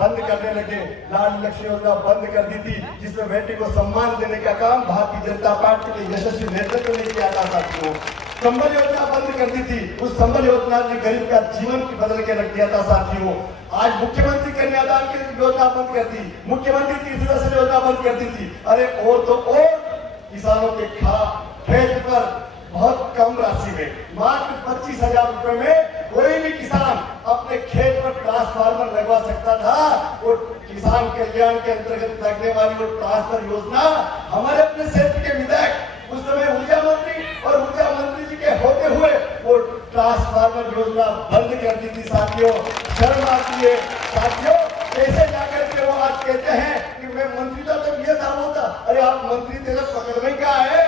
बंद करने लगे। लाडली लक्ष्मी योजना बंद कर दी थी, जिसमें बेटी को सम्मान देने का काम भारतीय जनता पार्टी के यशस्वी नेतृत्व ने किया था साथियों। संबल योजना बंद कर दी थी, उस संबल योजना ने गरीब का जीवन बदल के रख दिया था साथियों। आज मुख्यमंत्री कन्यादान की योजना बंद कर दी, मुख्यमंत्री तीर्थ दर्शन योजना बंद कर दी थी। अरे और तो और किसानों के खेत पर बहुत कम राशि में, मात्र 25,000 रुपए में कोई भी किसान अपने खेत पर ट्रांसफार्मर लगवा सकता था। वो किसान कल्याण के अंतर्गत लगने वाली वो ट्रांसफर योजना हमारे अपने क्षेत्र के विधायक उस समय ऊर्जा मंत्री और ऊर्जा मंत्री जी के होते हुए वो ट्रांसफार्मर योजना बंद कर दी थी साथियों। शर्म आती है साथियों, कैसे जाकर के वो आज कहते हैं कि मैं मंत्री था तो ये दावा होता। अरे आप मंत्री थे तो पकड़ में क्या है,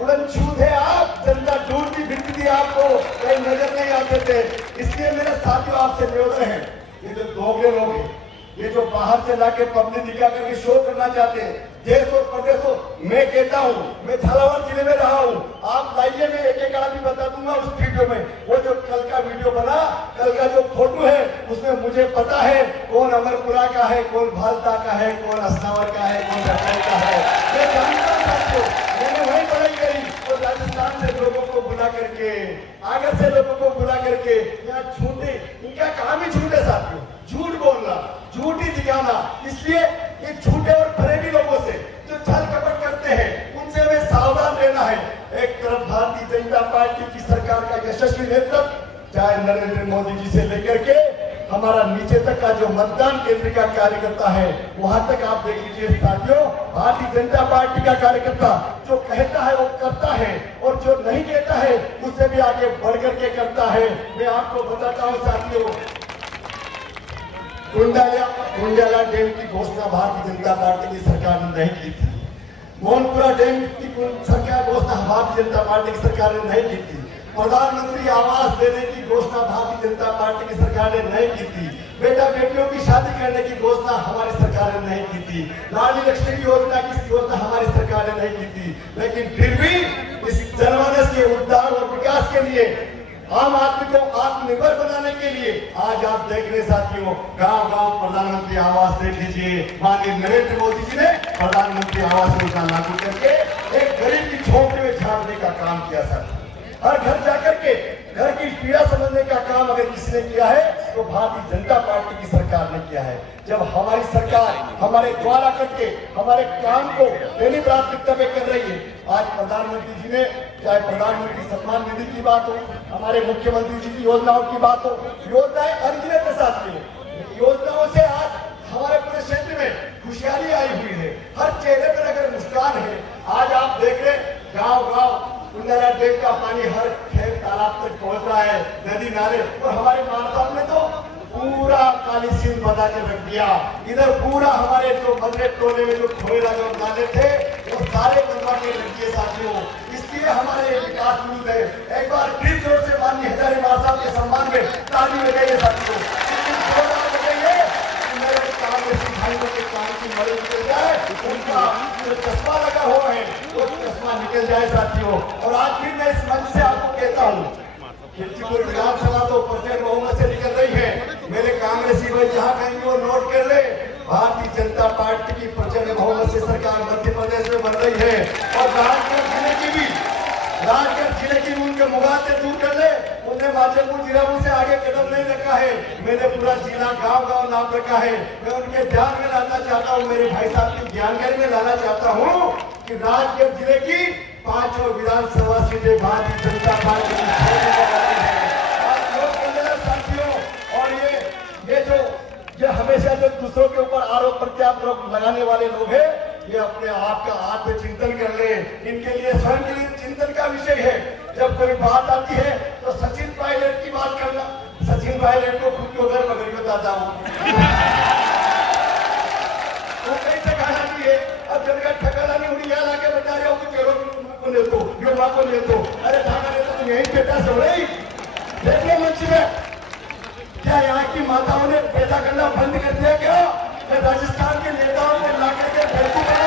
उड़न छूत है आप, जनता ढूंढती फिरती थी आपको, कहीं नजर नहीं आते थे। इसलिए मेरे साथियों आपसे निवेदन है, ये जो दोगले लोग हैं, ये जो बाहर से लाके पब्लिक दिखा करके शो करना चाहते हैं देश और प्रदेशों, मैं कहता हूँ, मैं झालावाड़ जिले में रहा हूँ, आप लाइए, मैं एक एक आदमी बता दूंगा उस वीडियो में। वो जो कल का वीडियो बना, कल का जो फोटो है, उसमें मुझे पता है कौन अमरपुरा का है, कौन भालता का है, कौन असनावर का है, कौन रतौर का है। मैं जानता हूँ साथियों, मैंने वही पढ़ाई करी। और राजस्थान से लोगों को बुला करके, आगर से लोगों को बुला करके यहाँ झूठे, इनका काम ही झूठे साथियों, झूठ बोलना, झूठ ही दिखाना। इसलिए ये झूठे और फरेबी लोगों से जो छल कपट करते हैं, उनसे हमें सावधान रहना है। एक तरफ भारतीय जनता पार्टी की सरकार का यशस्वी नेतृत्व, चाहे नरेंद्र मोदी जी से लेकर के हमारा नीचे तक का जो मतदान केंद्र का कार्यकर्ता है, वहां तक आप देख लीजिए साथियों, भारतीय जनता पार्टी का कार्यकर्ता जो कहता है वो करता है, और जो नहीं कहता है उससे भी आगे बढ़ करके करता है। मैं आपको बताता हूँ साथियों, कुंडाला डैम की घोषणा भारतीय जनता पार्टी की सरकार ने नहीं की थी। मोहनपुरा डैम की सरकार घोषणा भारतीय जनता पार्टी की सरकार ने नहीं की थी। प्रधानमंत्री आवास देने की घोषणा भारतीय जनता पार्टी की सरकार ने नहीं की थी। बेटा बेटियों की शादी करने की घोषणा हमारी सरकार ने नहीं की थी। लाडली लक्ष्मी योजना की योजना हमारी सरकार ने नहीं की थी। लेकिन फिर भी इस जनमानस के उद्धार और विकास के लिए, आम आदमी को आत्मनिर्भर बनाने के लिए आज आप देख रहे साथियों, गांव गांव प्रधानमंत्री आवास देख लीजिए। माननीय नरेंद्र मोदी जी ने प्रधानमंत्री आवास योजना लागू करके एक गरीब की झोंपड़ी में झाड़ने का काम किया साथियों। हर घर जाकर के घर की पीड़ा समझने का काम अगर किसी ने किया है तो भारतीय जनता पार्टी की सरकार ने किया है। जब हमारी सरकार हमारे द्वारा करके हमारे काम को पहली प्राथमिकता पे कर रही है, आज प्रधानमंत्री जी ने, चाहे प्रधानमंत्री सम्मान निधि की बात हो, हमारे मुख्यमंत्री जी की योजनाओं की बात हो, योजनाएं अनगिनत के साथ में, योजनाओं से आज हमारे पूरे क्षेत्र में खुशहाली आई हुई है, हर चेहरे पर अगर मुस्कान है। आज आप देख रहे गांव गांव कुंडाला डैम का पानी हर खेत तालाब तक पहुंच रहा है, नदी नाले, और हमारे मानसा ने तो पूरा काली सील बना के रख दिया। इधर पूरा हमारे जो मदरे टोले में जो खोएला जो नाले थे वो सारे बनवा के रख दिए साथियों। इसलिए हमारे ये विकास विरुद्ध है। एक बार फिर जोर से माननीय हजारीबाग साहब के सम्मान में ताली बजाइए साथियों। काम की मदद निकल जाए, उनका जो चश्मा लगा हुआ है वो चश्मा निकल जाए साथियों। और आज फिर मैं इस मंच से आपको कहता हूँ, खिलचीपुर विधानसभा तो प्रचंड बहुमत से निकल रही है। मेरे कांग्रेसी भाई जहाँ कहेंगे वो नोट कर ले, भारतीय जनता पार्टी की प्रचंड बहुमत से सरकार मध्य प्रदेश में बन रही है। और राजगढ़ जिले की भी उनके मुगाते दूर कर ले, उन्हें माचलपुर जिलापुर से आगे कदम नहीं रखा है। मैंने पूरा जिला गांव गांव नाम रखा है। मैं उनके ध्यान में लाना चाहता हूं, मेरे भाई साहब की जानकारी में लाना चाहता हूं कि राजगढ़ जिले की 5 विधानसभा सीटें भारतीय जनता पार्टी की साथियों। और ये हमेशा जो दूसरों के ऊपर आरोप प्रत्यारोप लगाने वाले लोग हैं, ये अपने आप का आत्मचिंतन कर ले। इनके लिए स्वयं के लिए चिंतन का विषय है। जब कोई बात आती है तो सचिन पायलट की बात करना, सचिन पायलट को खुद को घर पकड़ बताता हूँ वो कैसे खाना चाहिए। अब जब ठकाना नहीं उड़ी यहाँ लाके बता रहे हो कि चलो को ले दो, यो माँ को ले दो, अरे भागा ले तो यही बेटा सो रही। देखिए मंच में क्या यहाँ की माताओं ने पैदा करना बंद कर दिया क्या? राजस्थान के नेताओं ने लाकर के बेटी बना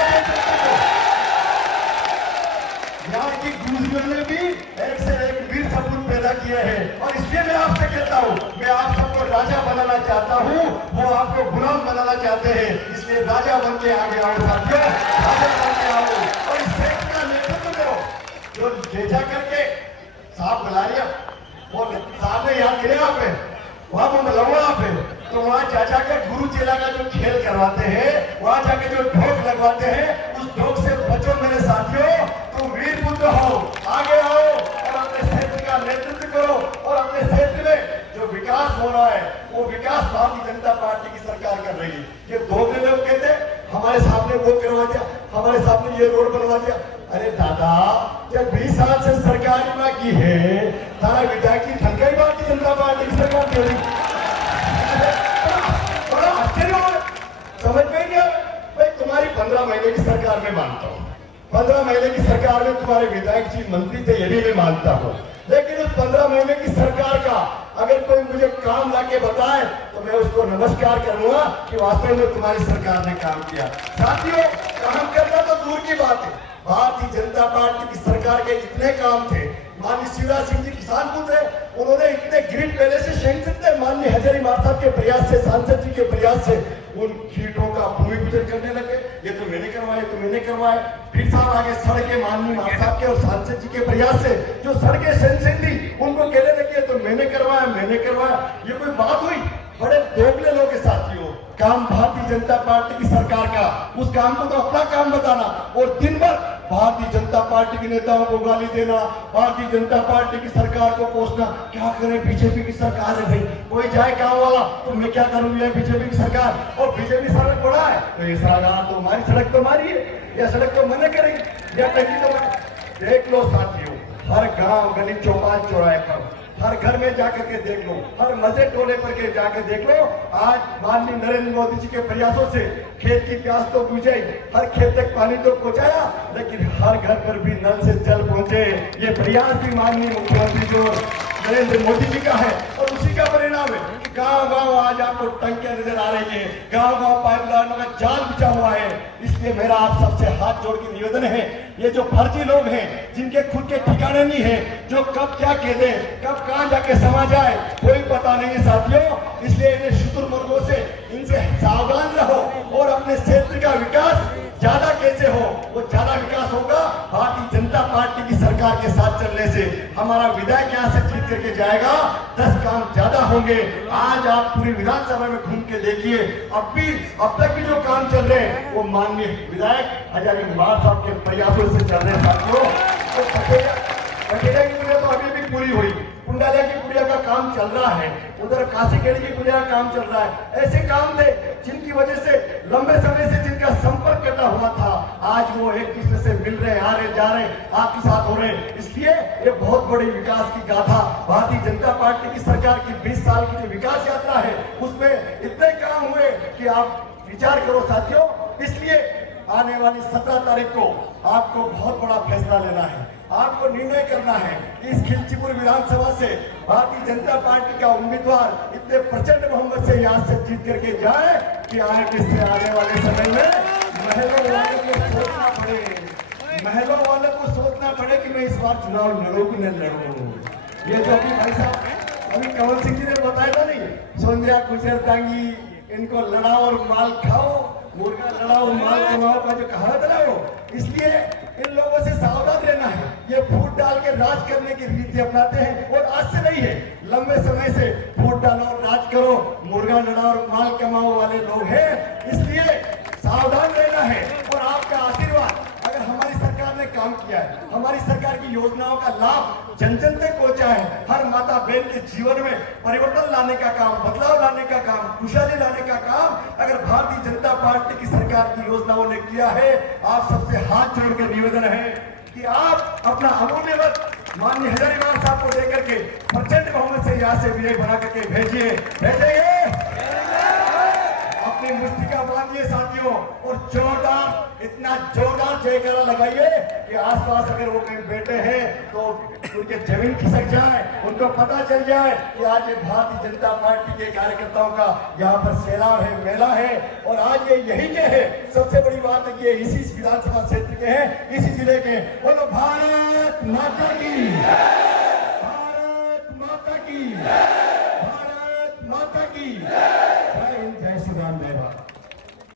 यहाँ की दूसरियों ने भी एक से एक वीर सपूत पैदा किए हैं। और इसलिए मैं आपसे कहता हूँ, मैं आप सबको राजा बनाना चाहता हूँ, वो आपको गुलाम बनाना बनाना चाहते हैं, इसलिए राजा बन के आगे आओ साथियों, राजा बन के आओ और इस क्षेत्र का नेतृत्व करो। जो ले जा करके साहब बुला लिया, वो साहब ने याद किया आप वहां मैं बुलाऊंगा आप, तो वहां जा जाकर गुरु चेला का जो खेल करवाते हैं, वहां जाके जो ढोक लगवाते हैं, उस ढोक से बचो मेरे साथियों। तुम वीर पुत्र हो, आगे आओ और अपने क्षेत्र का नेतृत्व करो और अपने क्षेत्र में जो विकास हो रहा है वो विकास भारतीय जनता पार्टी की सरकार कर रही है। ये दोगले लोग कहते हमारे सामने वो करवा दिया, हमारे सामने ये रोड बनवा दिया। अरे दादा, जब 20 साल से सरकार की है, तारा विधायक की ठनकाई भारतीय जनता पार्टी की सरकार क्यों नहीं? बड़ा आश्चर्य हो, समझ में नहीं आया। भाई तुम्हारी 15 महीने की सरकार में मानता हूँ, 15 महीने की सरकार में तुम्हारे विधायक जी मंत्री थे, ये भी मैं मानता हूँ, लेकिन उस 15 महीने की सरकार का अगर कोई मुझे काम लाके बताए तो मैं उसको नमस्कार करूंगा कि वास्तव में तुम्हारी सरकार ने काम किया। साथियों, काम करना तो दूर की बात है, भारतीय जनता पार्टी की सरकार के इतने काम थे। माननीय शिवराज सिंह जी किसान पुत्र है, उन्होंने इतने ग्रिड पहले से सैंक्शन थे, माननीय हजारीबाग साहब के प्रयास से, सांसद जी के प्रयास से उन कीटों का भूमि पूजन करने लगे। ये तो मैंने करवाया, तो मैंने करवाया। फिर साहब आगे सड़कें माननीय मान साहब के और सांसद जी के प्रयास से जो सड़कें सैंक्शन थी उनको कहने लगे तो मैंने करवाया, मैंने करवाया। ये कोई बात हुई? बड़े दोगले लोग के साथियों, काम भारतीय जनता पार्टी की सरकार का, उस काम को तो अपना काम बताना और दिन भर भारतीय जनता पार्टी के नेताओं को गाली देना, भारतीय जनता पार्टी की सरकार को कोसना। क्या करें, बीजेपी की सरकार है भाई, कोई जाए काम वाला तो मैं क्या करूं, ये बीजेपी की सरकार, और बीजेपी सड़क बड़ा है तो ये सरकार तो हमारी सड़क तो हमारी है, या सड़क तो मना करेगी या कहीं तो देख लो साथियों, हर गांव गली चौपाल चौराहे पर, हर घर में जाकर के देख लो, हर मजे टोले पर के जाकर देख लो। आज माननीय नरेंद्र मोदी जी के प्रयासों से खेत की प्यास तो बुझाई, हर खेत तक पानी तो पहुंचाया, लेकिन हर घर पर भी नल से जल पहुंचे। ये प्रयास भी माननीय मुख्यमंत्री जो नरेंद्र मोदी जी का है और उसी का परिणाम है कि गाँव गाँव आज आपको टंकियां नजर आ रही है, गाँव गाँव पाइपलाइनों का जाल बिछा हुआ है। इसलिए मेरा आप सबसे हाथ जोड़ के निवेदन है, ये जो फर्जी लोग हैं जिनके खुद के ठिकाने नहीं है, जो कब क्या कह दे, कब कहां जाके समा जाए, कोई पता नहीं है साथियों। इसलिए इन्हें शुतुरमुर्गों से, इनसे सावधान रहो और अपने क्षेत्र का विकास ज्यादा कैसे हो, वो ज्यादा विकास होगा भारतीय जनता पार्टी की सरकार के साथ चलने से। हमारा विधायक यहाँ से जीत करके जाएगा, 10 काम ज्यादा होंगे। आज आप पूरी विधानसभा में घूम के देखिए, अब तक भी जो काम चल रहे हैं वो माननीय विधायक हजारीबाग साहब के प्रयासों से चल रहे हैं साथियों। तो कटेरा की कुड़िया तो अभी भी पूरी हुई, कुंडालिया की कुड़िया का काम चल रहा है, उधर काशीखेड़ी की कुड़िया का काम चल रहा है। ऐसे काम थे जिनकी वजह से लंबे समय से जिनका संपर्क कटा हुआ था, आज वो एक दूसरे से मिल रहे, आ रहे, जा रहे, आपके साथ हो रहे। इसलिए ये बहुत बड़ी विकास की गाथा भारतीय जनता पार्टी की सरकार की 20 साल की जो विकास यात्रा है उसमें इतने काम हुए कि आप विचार करो साथियों। इसलिए आने वाली 17 तारीख को आपको बहुत बड़ा फैसला लेना है, आपको निर्णय करना है कि इस खिलचीपुर विधानसभा से भारतीय जनता पार्टी का उम्मीदवार इतने प्रचंड बहुमत से यहाँ से जीत करके जाए कि आने वाले समय में महलों वाले को सोचना पड़े, महलों वाले को सोचना पड़े कि मैं इस बार चुनाव लड़ूं कि न लड़ूं। ये जो अभी भाई साहब अभी कंवर सिंह जी ने बताया था नहीं, सोनिया गुजर दांगी, इनको लड़ाओ और माल खाओ, मुर्गा लड़ाओ माल कमाओ का जो कहावत है वो, इसलिए इन लोगों से सावधान रहना है। ये फूट डाल के राज करने की रीति अपनाते हैं और आज से नहीं है, लंबे समय से फूट डालो और राज करो, मुर्गा लड़ाओ और माल कमाओ वाले लोग हैं। इसलिए सावधान रहना है और आपका आशीर्वाद, अगर हमारी सरकार ने काम किया है, हमारी सरकार की योजनाओं का लाभ जन जन तक पहुंचा है, हर माता बहन के जीवन में परिवर्तन लाने का काम, बदलाव लाने का काम, खुशहाली लाने का काम अगर भारतीय जनता पार्टी की सरकार की योजनाओं ने किया है, आप सबसे हाथ जोड़कर निवेदन है कि आप अपना अमूल्य वक्त माननीय हजारीबाग साहब को लेकर के प्रचंड बहुमत से यहाँ से विजय बना करके भेजेंगे। अपनी मुष्टिका बांधिए साथियों और जोरदार, इतना जोरदार जयकारा लगाइए कि आसपास अगर वो कहीं बैठे हैं तो उनके जमीन खिसक जाए, उनको पता चल जाए कि आज ये भारतीय जनता पार्टी के कार्यकर्ताओं का यहाँ पर सैलाब है, मेला है। और आज ये यही के है, सबसे बड़ी बात है कि ये इसी विधानसभा क्षेत्र के हैं, इसी जिले के। बोलो भारत माता की, भारत माता की।